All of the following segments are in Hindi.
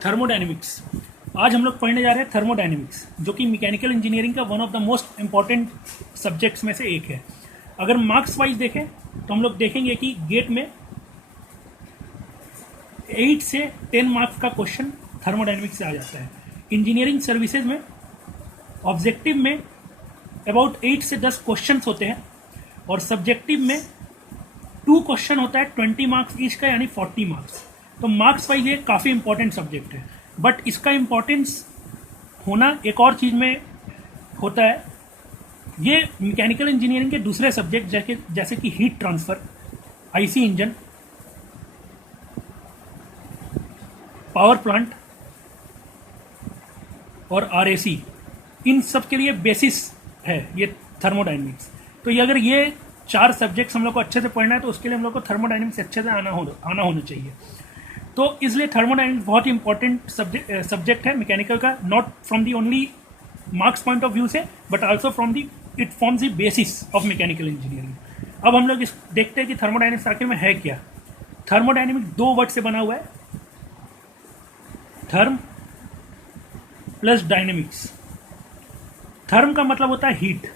थर्मोडायनेमिक्स। आज हम लोग पढ़ने जा रहे हैं थर्मोडायनेमिक्स, जो कि मैकेनिकल इंजीनियरिंग का one of the most important subjects में से एक है। अगर मार्क्स वाइज देखें तो हम लोग देखेंगे कि गेट में 8 से 10 मार्क्स का क्वेश्चन थर्मोडायनेमिक्स से आ जाता है। इंजीनियरिंग सर्विसेज में ऑब्जेक्टिव में अबाउट 8 से 10 क्वेश्चन होते हैं और सब्जेक्टिव में 2 क्वेश्चन होता है 20 मार्क्स ईच का, यानी 40 मार्क्स। तो मार्क्स वाइज ये काफ़ी इंपॉर्टेंट सब्जेक्ट है, बट इसका इम्पोर्टेंस होना एक और चीज़ में होता है। ये मैकेनिकल इंजीनियरिंग के दूसरे सब्जेक्ट जैसे कि heat transfer, IC engine, power plant और आरएसी, इन सब के लिए बेसिस है ये थर्मोडायनेमिक्स। तो ये अगर ये 4 सब्जेक्ट्स हम लोग को अच्छे से पढ़ना है तो उसके लिए हम लोग को थर्मोडायनेमिक्स अच्छे से आना होना चाहिए। तो इसलिए थर्मोडायनेमिक्स बहुत ही इंपॉर्टेंट सब्जेक्ट है मैकेनिकल का, not from the only marks point of view से, but also from the it forms the basis of mechanical engineering. अब हम लोग देखते हैं कि थर्मोडायनेमिक्स आखिर में है क्या। थर्मोडायनेमिक्स 2 वर्ड से बना हुआ है, थर्म प्लस डायनेमिक्स। थर्म का मतलब होता है हीट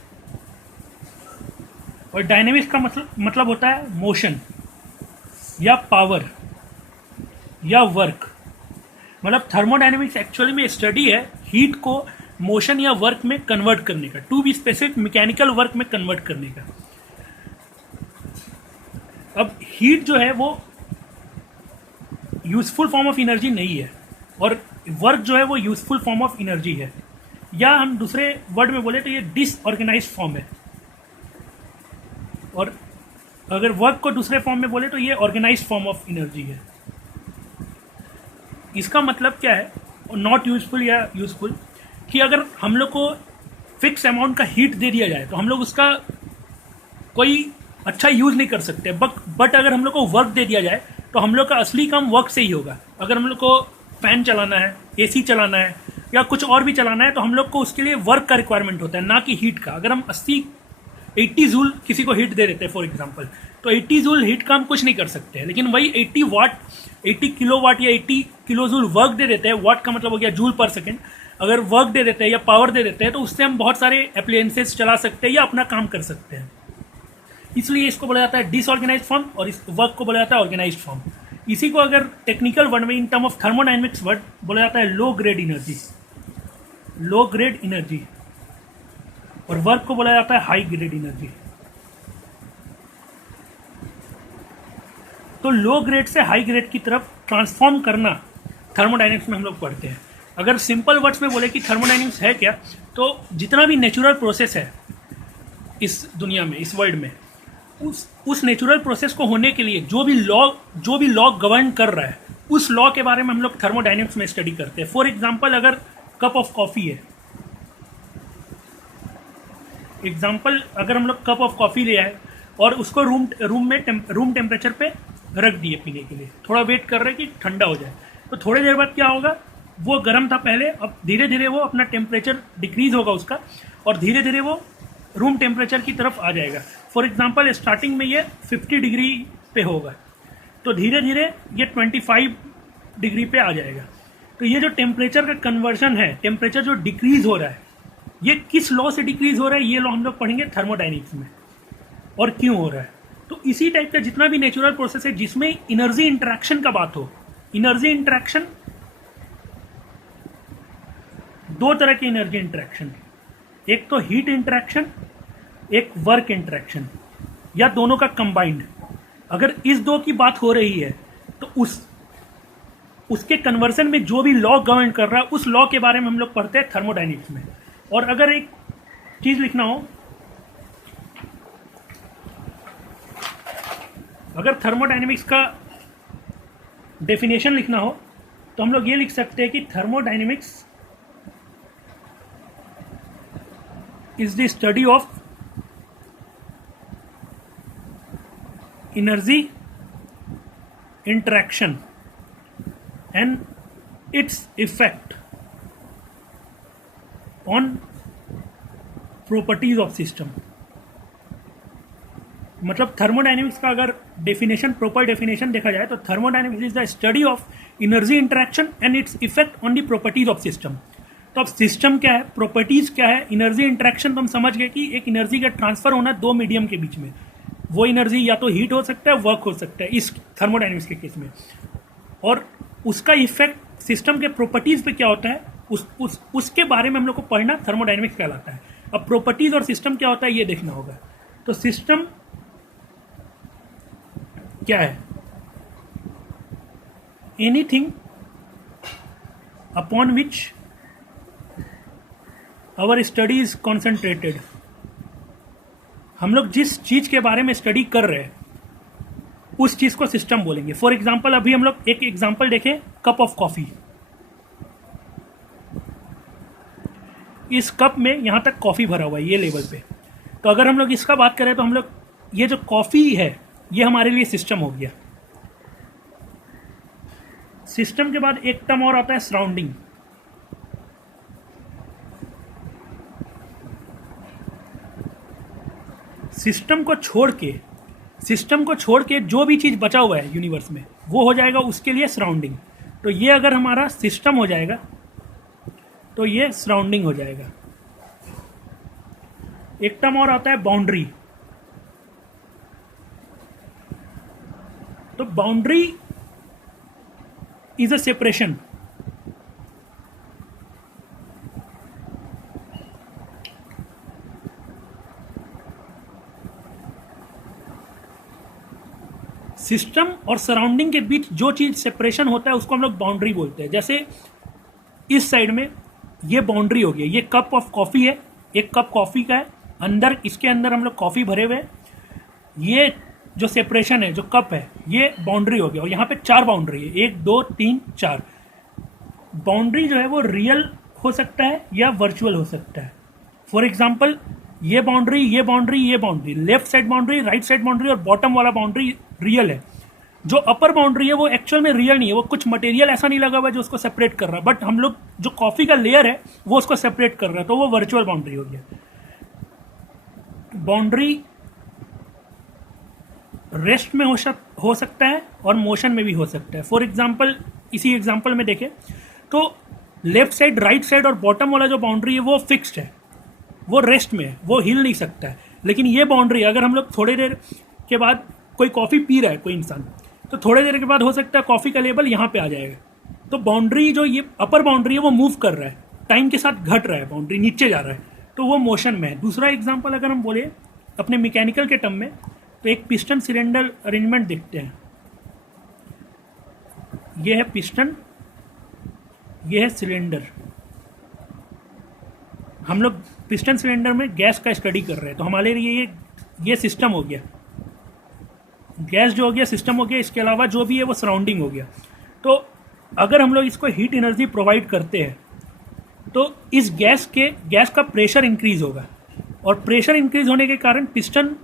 और डायनेमिक्स का मतलब होता है मोशन या पावर या वर्क। मतलब थर्मोडायनेमिक्स एक्चुअली में स्टडी है हीट को मोशन या वर्क में कन्वर्ट करने का, to be specific mechanical work में कन्वर्ट करने का। अब हीट जो है वो यूजफुल फॉर्म ऑफ एनर्जी नहीं है और वर्क जो है वो यूजफुल फॉर्म ऑफ एनर्जी है, या हम दूसरे वर्ड में बोले तो ये डिसऑर्गेनाइज्ड फॉर्म है, और अगर वर्क को दूसरे फॉर्म में बोले तो ये ऑर्गेनाइज्ड फॉर्म ऑफ एनर्जी है। इसका मतलब क्या है, नॉट यूजफुल या यूजफुल, कि अगर हम लोग को फिक्स अमाउंट का हीट दे दिया जाए तो हम लोग उसका कोई अच्छा यूज़ नहीं कर सकते, बट अगर हम लोग को वर्क दे दिया जाए तो हम लोग का असली काम वर्क से ही होगा। अगर हम लोग को फैन चलाना है, एसी चलाना है या कुछ और भी चलाना है तो हम लोग को उसके लिए वर्क का रिक्वायरमेंट होता है, ना कि हीट का। अगर हम 80 जूल किसी को हीट दे देते हैं फॉर एग्जांपल, तो 80 जूल हीट का हम कुछ नहीं कर सकते हैं, लेकिन वही 80 किलोवाट या 80 किलो जूल वर्क दे देते हैं। वाट का मतलब हो गया जूल पर सेकेंड। अगर वर्क दे देते हैं या पावर दे देते हैं तो उससे हम बहुत सारे एप्लायंसेस चला सकते हैं या अपना काम कर सकते हैं। इसलिए इसको बोला जाता है डिसऑर्गेनाइज्ड फॉर्म और इस वर्क को बोला जाता है ऑर्गेनाइज्ड फॉर्म। इसी को अगर टेक्निकल वर्ड में in term of thermodynamics word बोला जाता है low grade energy, low grade energy, और वर्क को बोला जाता है हाई ग्रेड एनर्जी। तो लो ग्रेड से हाई ग्रेड की तरफ ट्रांसफॉर्म करना थर्मोडायनेमिक्स में हम लोग पढ़ते हैं। अगर सिंपल वर्ड्स में बोले कि थर्मोडायनेमिक्स है क्या, तो जितना भी नेचुरल प्रोसेस है इस दुनिया में, इस वर्ल्ड में, उस नेचुरल प्रोसेस को होने के लिए जो भी लॉ गवर्न कर रहा है, उस लॉ के बारे में हम लोग थर्मोडायनेमिक्स में स्टडी करते हैं। फॉर एग्जाम्पल, अगर कप ऑफ कॉफ़ी है, अगर हम लोग कप ऑफ कॉफ़ी ले आए और उसको रूम टेम्परेचर पे रख दिए पीने के लिए, थोड़ा वेट कर रहे हैं कि ठंडा हो जाए, तो थोड़ी देर बाद क्या होगा, वो गर्म था पहले, अब धीरे धीरे वो अपना टेम्परेचर डिक्रीज होगा उसका और धीरे धीरे वो रूम टेम्परेचर की तरफ आ जाएगा। फॉर एग्जांपल, स्टार्टिंग में ये 50 डिग्री पे होगा तो धीरे धीरे ये 25 डिग्री पे आ जाएगा। तो ये जो टेम्परेचर का कन्वर्जन है, टेम्परेचर जो डिक्रीज हो रहा है, ये किस लॉ से डिक्रीज हो रहा है, ये लॉ हम लोग पढ़ेंगे थर्मोडायनेमिक्स में, और क्यों हो रहा है। तो इसी टाइप का जितना भी नेचुरल प्रोसेस है जिसमें एनर्जी इंटरेक्शन का बात हो, एनर्जी इंटरेक्शन, 2 तरह की एनर्जी इंटरेक्शन, एक तो हीट इंटरेक्शन, एक वर्क इंटरेक्शन, या दोनों का कंबाइंड। अगर इस 2 की बात हो रही है तो उसके कन्वर्जन में जो भी लॉ गवर्न कर रहा है उस लॉ के बारे में हम लोग पढ़ते हैं थर्मोडायनेमिक्स में। और अगर एक चीज लिखना हो, अगर थर्मोडायनेमिक्स का डेफिनेशन लिखना हो तो हम लोग ये लिख सकते हैं कि thermodynamics is the study of energy interaction and its effect on properties of system. मतलब थर्मोडायनेमिक्स का अगर डेफिनेशन, प्रॉपर डेफिनेशन देखा जाए तो thermodynamics is the study of energy interaction and its effect on the properties of system. तो अब सिस्टम क्या है, प्रॉपर्टीज क्या है, एनर्जी इंटरेक्शन तो हम समझ गए कि एक एनर्जी का ट्रांसफर होना दो मीडियम के बीच में, वो एनर्जी या तो हीट हो सकता है, वर्क हो सकता है इस थर्मोडाइनमिक्स के केस में, और उसका इफेक्ट सिस्टम के प्रॉपर्टीज पे क्या होता है उसके बारे में हम लोग को पढ़ना थर्मोडाइनमिक्स कहलाता है। अब प्रॉपर्टीज और सिस्टम क्या होता है ये देखना होगा। तो सिस्टम क्या है, anything upon which our study is concentrated. हम लोग जिस चीज के बारे में स्टडी कर रहे हैं उस चीज को सिस्टम बोलेंगे। फॉर एग्जाम्पल अभी हम लोग एक एग्जाम्पल देखें, कप ऑफ कॉफी। इस कप में यहां तक कॉफी भरा हुआ है ये लेवल पे। तो अगर हम लोग इसका बात करें तो हम लोग ये जो कॉफी है ये हमारे लिए सिस्टम हो गया। सिस्टम के बाद एक टर्म और आता है सराउंडिंग। सिस्टम को छोड़ के जो भी चीज बचा हुआ है यूनिवर्स में वो हो जाएगा उसके लिए सराउंडिंग। तो ये अगर हमारा सिस्टम हो जाएगा तो ये सराउंडिंग हो जाएगा। एक टर्म और आता है बाउंड्री। तो boundary is a separation. System और सराउंडिंग के बीच जो चीज सेपरेशन होता है उसको हम लोग बाउंड्री बोलते हैं। जैसे इस साइड में ये बाउंड्री हो गई, ये कप ऑफ कॉफी है, एक कप कॉफी का है, अंदर इसके अंदर हम लोग कॉफी भरे हुए, ये जो सेपरेशन है जो कप है ये बाउंड्री हो गया। और यहाँ पे 4 बाउंड्री है, 1 2 3 4। बाउंड्री जो है वो रियल हो सकता है या वर्चुअल हो सकता है। फॉर एग्जाम्पल ये बाउंड्री, ये बाउंड्री, ये boundary, left side boundary, right side boundary और बॉटम वाला बाउंड्री रियल है। जो अपर बाउंड्री है वो एक्चुअल में रियल नहीं है, वो कुछ मटेरियल ऐसा नहीं लगा हुआ है जो उसको सेपरेट कर रहा है, बट हम लोग जो कॉफी का लेयर है वो उसको सेपरेट कर रहा है, तो वो वर्चुअल बाउंड्री हो गया। बाउंड्री रेस्ट में हो सकता है और मोशन में भी हो सकता है। फॉर एग्जाम्पल इसी एग्जाम्पल में देखें तो लेफ्ट साइड, राइट साइड और बॉटम वाला जो बाउंड्री है वो फिक्स्ड है, वो रेस्ट में है, वो हिल नहीं सकता है। लेकिन ये बाउंड्री अगर हम लोग थोड़ी देर के बाद कोई कॉफ़ी पी रहा है कोई इंसान, तो थोड़ी देर के बाद हो सकता है कॉफ़ी का लेवल यहाँ पे आ जाएगा। तो बाउंड्री जो ये अपर बाउंड्री है वो मूव कर रहा है, टाइम के साथ घट रहा है, बाउंड्री नीचे जा रहा है, तो वो मोशन में है। दूसरा एग्जाम्पल अगर हम बोले अपने मैकेनिकल के टर्म में तो एक पिस्टन सिलेंडर अरेंजमेंट देखते हैं। ये है पिस्टन, ये है सिलेंडर। हम लोग पिस्टन सिलेंडर में गैस का स्टडी कर रहे हैं, तो हमारे लिए ये सिस्टम हो गया, गैस जो हो गया सिस्टम हो गया। इसके अलावा जो भी है वो सराउंडिंग हो गया। तो अगर हम लोग इसको हीट एनर्जी प्रोवाइड करते हैं तो इस गैस का प्रेशर इंक्रीज होगा, और प्रेशर इंक्रीज होने के कारण पिस्टन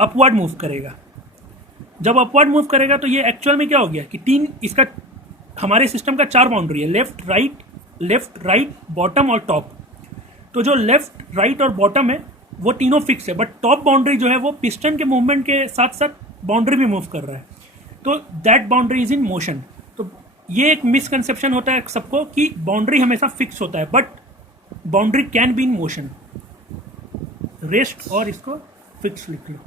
अपवर्ड मूव करेगा। जब अपवर्ड मूव करेगा तो ये एक्चुअल में क्या हो गया कि इसका हमारे सिस्टम का 4 बाउंड्री है, लेफ्ट राइट बॉटम और टॉप। तो जो लेफ्ट राइट और बॉटम है वो तीनों फिक्स है, बट टॉप बाउंड्री जो है वो पिस्टन के मूवमेंट के साथ साथ बाउंड्री भी मूव कर रहा है, तो that boundary is in motion. तो ये एक मिसकंसेप्शन होता है सबको कि बाउंड्री हमेशा फिक्स होता है, but boundary can be in motion. Rest और इसको फिक्स लिख लो।